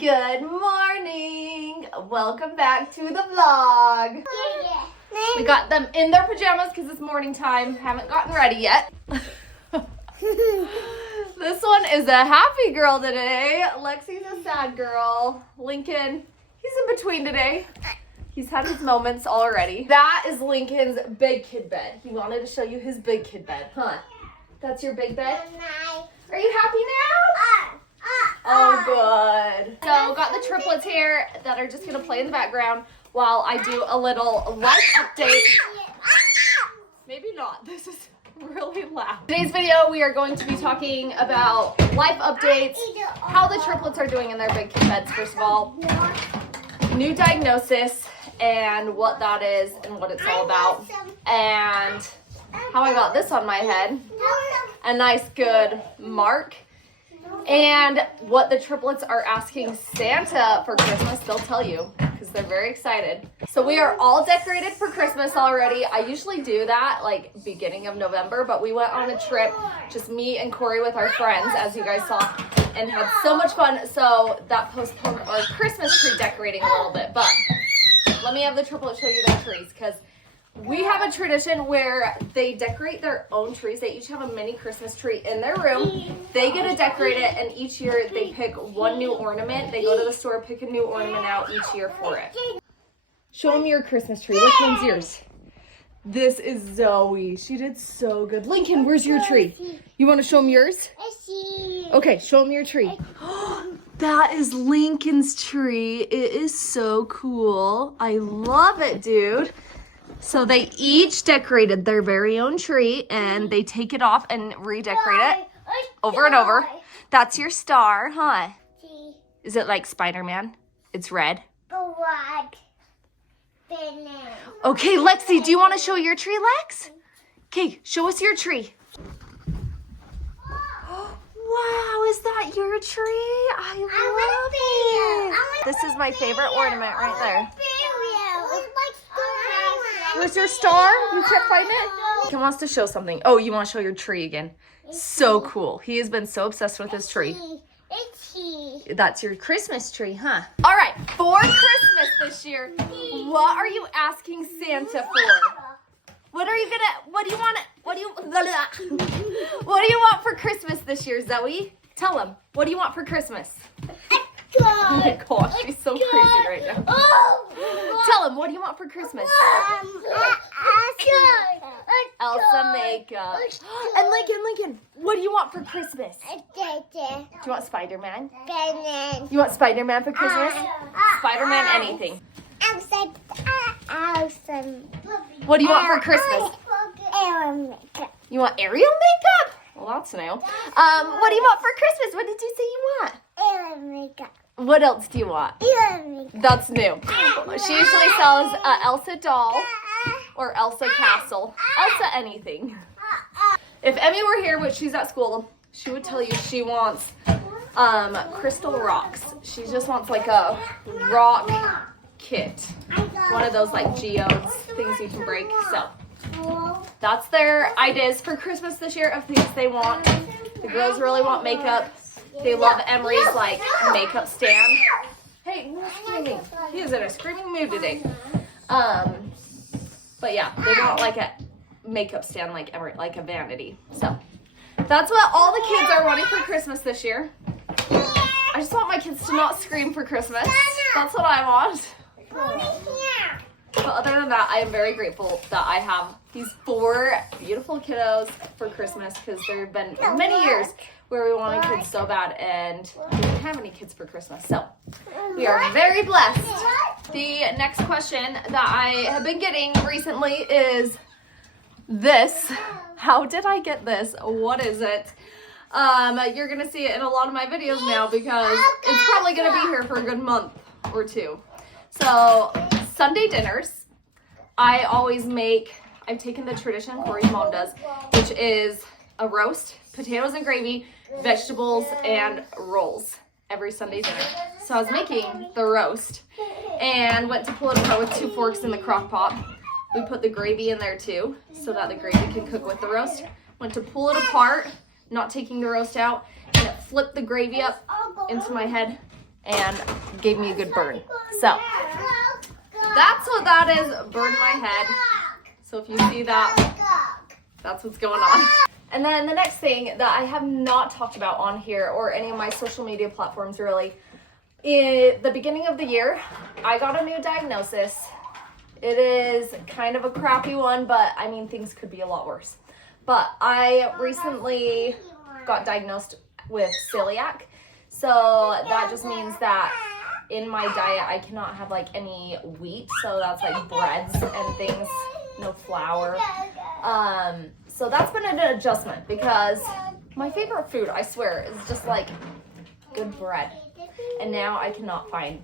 Good morning. Welcome back to the vlog. We got them in their pajamas because it's morning time. Haven't gotten ready yet. This one is a happy girl today. Lexi's a sad girl. Lincoln, he's in between today. He's had his moments already. That is Lincoln's big kid bed. He wanted to show you his big kid bed, huh? That's your big bed? Are you happy now? Oh, good. So got the triplets here that are just gonna play in the background while I do a little life update. Maybe not. This is really loud. Today's video, we are going to be talking about life updates, how the triplets are doing in their big kid beds, first of all, new diagnosis and what that is and what it's all about, and how I got this on my head, a nice good mark, and what the triplets are asking Santa for Christmas. They'll tell you because they're very excited. So we are all decorated for Christmas already. I usually do that like beginning of November, but we went on a trip, just me and Corey with our friends, as you guys saw, and had so much fun. So that postponed our Christmas tree decorating a little bit, but let me have the triplets show you their trees, because we have a tradition where they decorate their own trees. They each have a mini Christmas tree in their room. They get to decorate it, and each year they pick one new ornament. They go to the store, pick a new ornament out each year for it. Show them your Christmas tree. Which one's yours? This is Zoe. She did so good. Lincoln, where's your tree? You want to show them yours? Okay, show them your tree. That is Lincoln's tree. It is so cool. I love it, dude. So they each decorated their very own tree, and they take it off and redecorate it over and over. That's your star, huh? Is it like Spider-Man? It's red. Okay, Lexi, do you want to show your tree, Lex? Okay, show us your tree. Wow, is that your tree? I love it. This is my favorite ornament right there. Where's your star? You can't find it? He wants to show something. Oh, you want to show your tree again? So cool. He has been so obsessed with his tree. That's your Christmas tree, huh? All right, for Christmas this year, what are you asking Santa for? What do you want for Christmas this year, Zoe? Tell him. What do you want for Christmas? Oh my gosh, she's so crazy right now. Tell him, what do you want for Christmas? Elsa makeup. And Lincoln, what do you want for Christmas? Do you want Spider-Man? You want Spider-Man for Christmas? Spider-Man anything. What do you want for Christmas? You want Ariel makeup? Well, that's new. What do you want for Christmas? What did you say you want? What else do you want? That's new. She usually sells Elsa doll or Elsa castle. Elsa anything. If Emmy were here, but she's at school, she would tell you she wants crystal rocks. She just wants like a rock kit. One of those like geodes, things you can break. So that's their ideas for Christmas this year of things they want. The girls really want makeup. They love Emery's like makeup stand. Hey, no screaming. He is in a screaming mood today. But yeah, they want like a makeup stand like Emery, like a vanity. So that's what all the kids are wanting for Christmas this year. I just want my kids to not scream for Christmas. That's what I want. But other than that, I am very grateful that I have these 4 beautiful kiddos for Christmas, because there have been many years where we wanted kids so bad and we didn't have any kids for Christmas. So we are very blessed. The next question that I have been getting recently is this. How did I get this? What is it? You're going to see it in a lot of my videos now because it's probably going to be here for a good month or 2. So Sunday dinners, I always make, I've taken the tradition Corey's mom does, which is a roast, potatoes and gravy, vegetables, and rolls every Sunday dinner. So I was making the roast and went to pull it apart with 2 forks in the crock pot. We put the gravy in there too so that the gravy can cook with the roast. Went to pull it apart, not taking the roast out, and it flipped the gravy up into my head and gave me a good burn. So that's what that is, burned my head. So if you see that, that's what's going on. And then the next thing that I have not talked about on here or any of my social media platforms really, in the beginning of the year, I got a new diagnosis. It is kind of a crappy one, but I mean, things could be a lot worse. But I recently got diagnosed with celiac. So that just means that in my diet, I cannot have like any wheat. So that's like breads and things, no flour. So that's been an adjustment because my favorite food, I swear, is just like good bread. And now I cannot find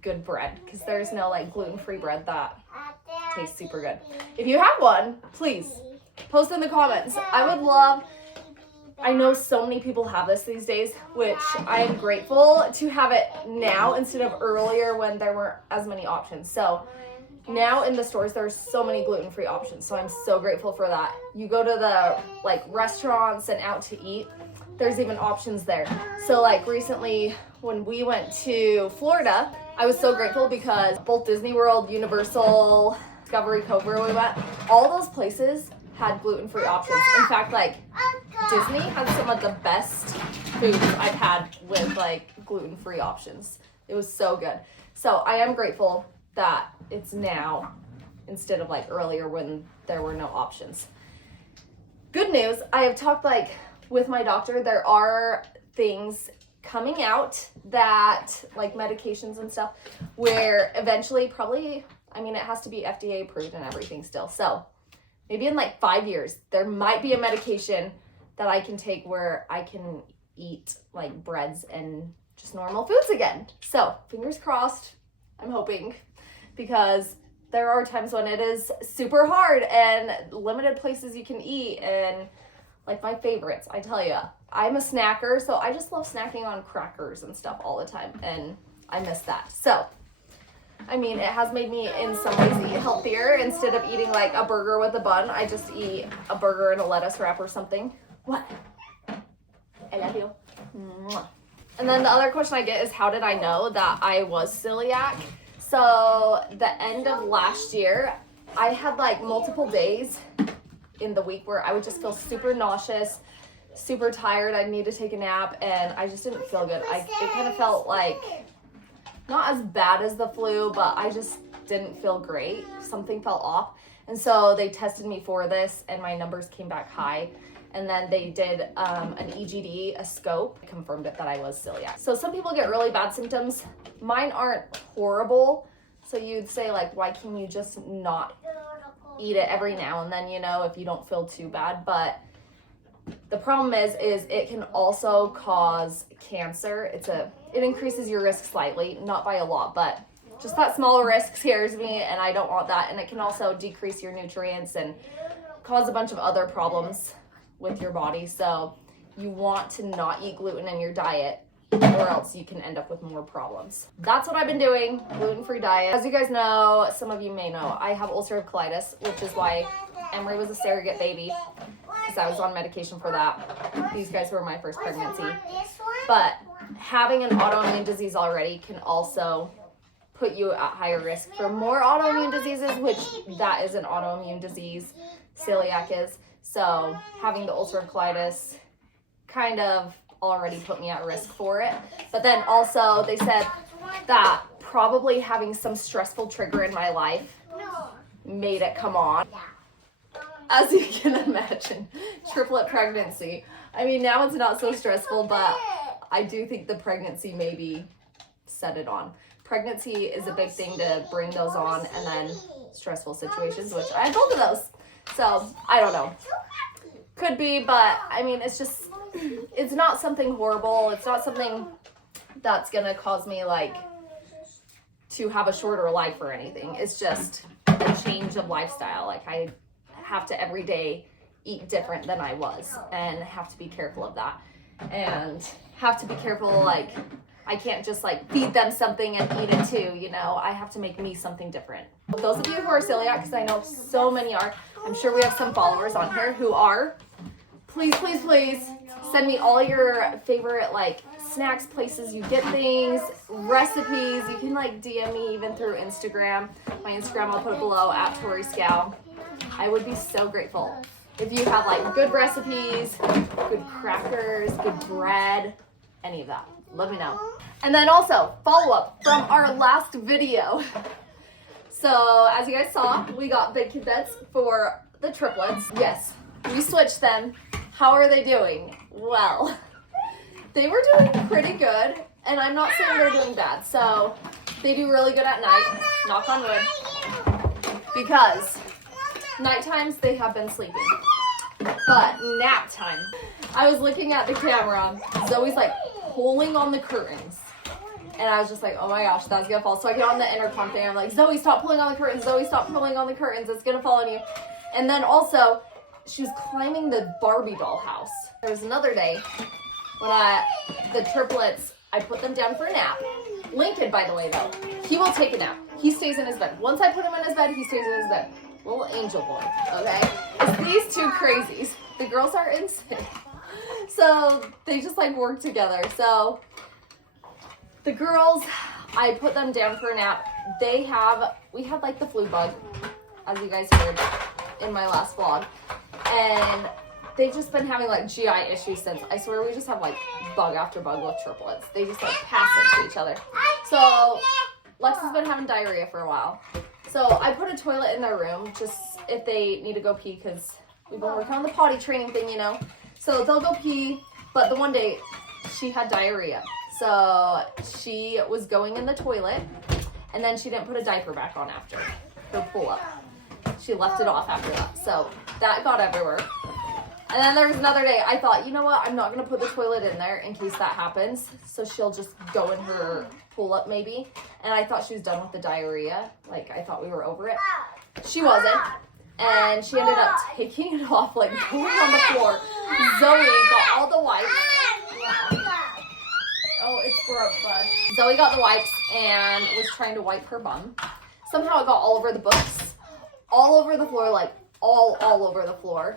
good bread because there's no like gluten-free bread that tastes super good. If you have one, please post in the comments. I would love, I know so many people have this these days, which I am grateful to have it now instead of earlier when there weren't as many options. So now in the stores, there's so many gluten-free options. So I'm so grateful for that. You go to the like restaurants and out to eat, there's even options there. So like recently when we went to Florida, I was so grateful because both Disney World, Universal, Discovery Cove where we went, all those places had gluten-free options. In fact, like Disney had some of the best foods I've had with like gluten-free options. It was so good. So I am grateful that it's now instead of like earlier when there were no options. Good news, I have talked like with my doctor, there are things coming out that like medications and stuff where eventually probably, I mean, it has to be FDA approved and everything still. So maybe in like 5 years, there might be a medication that I can take where I can eat like breads and just normal foods again. So fingers crossed, I'm hoping, because there are times when it is super hard and limited places you can eat and like my favorites, I tell you, I'm a snacker, so I just love snacking on crackers and stuff all the time, and I miss that. So, I mean, it has made me in some ways eat healthier. Instead of eating like a burger with a bun, I just eat a burger and a lettuce wrap or something. What? I love you. Mwah. And then the other question I get is, how did I know that I was celiac? So the end of last year, I had like multiple days in the week where I would just feel super nauseous, super tired. I'd need to take a nap and I just didn't feel good. It kind of felt like not as bad as the flu, but I just didn't feel great. Something felt off. And so they tested me for this and my numbers came back high. And then they did an EGD, a scope, confirmed it that I was celiac. So some people get really bad symptoms. Mine aren't horrible. So you'd say like, why can you just not eat it every now and then, you know, if you don't feel too bad? But the problem is it can also cause cancer. It increases your risk slightly, not by a lot, but just that small risk scares me and I don't want that. And it can also decrease your nutrients and cause a bunch of other problems with your body. So you want to not eat gluten in your diet or else you can end up with more problems. That's what I've been doing, gluten-free diet. As you guys know, some of you may know, I have ulcerative colitis, which is why Emery was a surrogate baby, because I was on medication for that. These guys were my first pregnancy. But having an autoimmune disease already can also put you at higher risk for more autoimmune diseases, which that is an autoimmune disease, celiac is. So having the ulcerative colitis kind of already put me at risk for it. But then also they said that probably having some stressful trigger in my life made it come on. As you can imagine, triplet pregnancy. I mean, now it's not so stressful, but I do think the pregnancy maybe set it on. Pregnancy is a big thing to bring those on, and then stressful situations, which I have both of those. So I don't know. Could be, but I mean, it's not something horrible. It's not something that's gonna cause me like to have a shorter life or anything. It's just a change of lifestyle. Like I have to every day eat different than I was and have to be careful of that, and have to be careful, like I can't just like feed them something and eat it too, you know. I have to make me something different. Those of you who are celiac, because I know so many are, I'm sure we have some followers on here who are, please send me all your favorite like snacks, places you get things, recipes. You can like DM me even through Instagram. My Instagram I'll put below at Tori Scow. I would be so grateful if you have like good recipes, good crackers, good bread, any of that. Let me know. And then also follow up from our last video. So as you guys saw, we got big kid beds for the triplets. Yes, we switched them. How are they doing? Well, they were doing pretty good, and I'm not saying they're doing bad. So they do really good at night, knock on wood, because night times they have been sleeping. But nap time, I was looking at the camera, Zoe's like pulling on the curtains. And I was just like, oh my gosh, that's gonna fall. So I get on the intercom thing, I'm like, Zoe, stop pulling on the curtains. Zoe, stop pulling on the curtains. It's gonna fall on you. And then also, she was climbing the Barbie doll house. There was another day when the triplets, I put them down for a nap. Lincoln, by the way, though, he will take a nap. He stays in his bed. Once I put him in his bed, he stays in his bed. Little angel boy, okay? It's these two crazies. The girls are insane. So they just like work together. So the girls, I put them down for a nap. We had like the flu bug, as you guys heard in my last vlog. And they've just been having like GI issues since. I swear we just have like bug after bug with triplets. They just like pass it to each other. So Lex has been having diarrhea for a while. So I put a toilet in their room just if they need to go pee, because we've been working on the potty training thing, you know. So they'll go pee, but the one day she had diarrhea. So she was going in the toilet, and then she didn't put a diaper back on after her pull-up. She left it off after that. So that got everywhere. And then there was another day, I thought, you know what, I'm not going to put the toilet in there in case that happens. So she'll just go in her pull-up maybe. And I thought she was done with the diarrhea. Like, I thought we were over it. She wasn't. And she ended up taking it off, like going on the floor. Zoe got all the wipes. Oh, it's broke, bud. Zoe got the wipes and was trying to wipe her bum. Somehow it got all over the books, all over the floor, like all over the floor.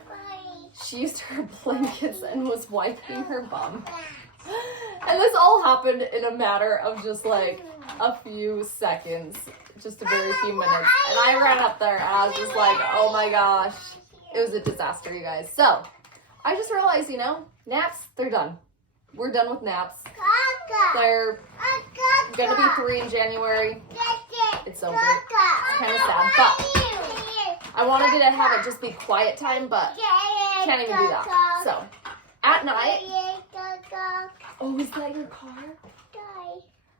She used her blankets and was wiping her bum. And this all happened in a matter of just like a few seconds, just a very few minutes. And I ran up there and I was just like, oh my gosh. It was a disaster, you guys. So I just realized, you know, naps, they're done. We're done with naps. They're gonna be 3 in January. It's over. It's kind of sad, but I wanted to have it just be quiet time, but can't even do that. So at night. Oh, is that your car?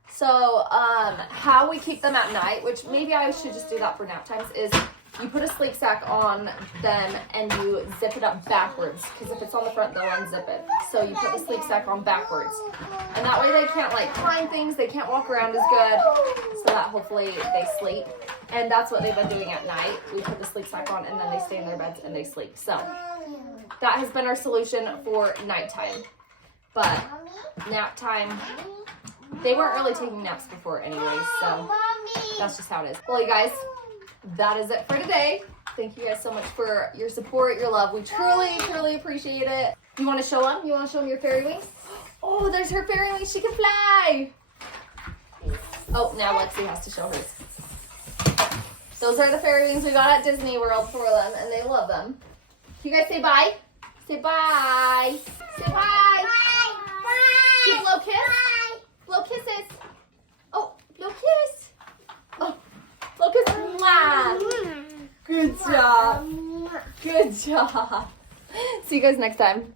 So how we keep them at night, which maybe I should just do that for nap times, is you put a sleep sack on them and you zip it up backwards, because if it's on the front, they'll unzip it. So you put the sleep sack on backwards. And that way they can't like climb things, they can't walk around as good, so that hopefully they sleep. And that's what they've been doing at night. We put the sleep sack on and then they stay in their beds and they sleep. So that has been our solution for nighttime. But nap time, they weren't really taking naps before anyways, so that's just how it is. Well, you guys, that is it for today. Thank you guys so much for your support, your love. We truly appreciate it. You want to show them? You want to show them your fairy wings? Oh, there's her fairy wings. She can fly. Oh, now Lexi has to show hers. Those are the fairy wings we got at Disney World for them, and they love them. Can you guys say bye? Say bye. Say bye. Bye. Give a blow kiss. Bye. Blow kisses. Oh, blow kiss. Oh, blow kiss. Mwah. Good job. Good job. See you guys next time.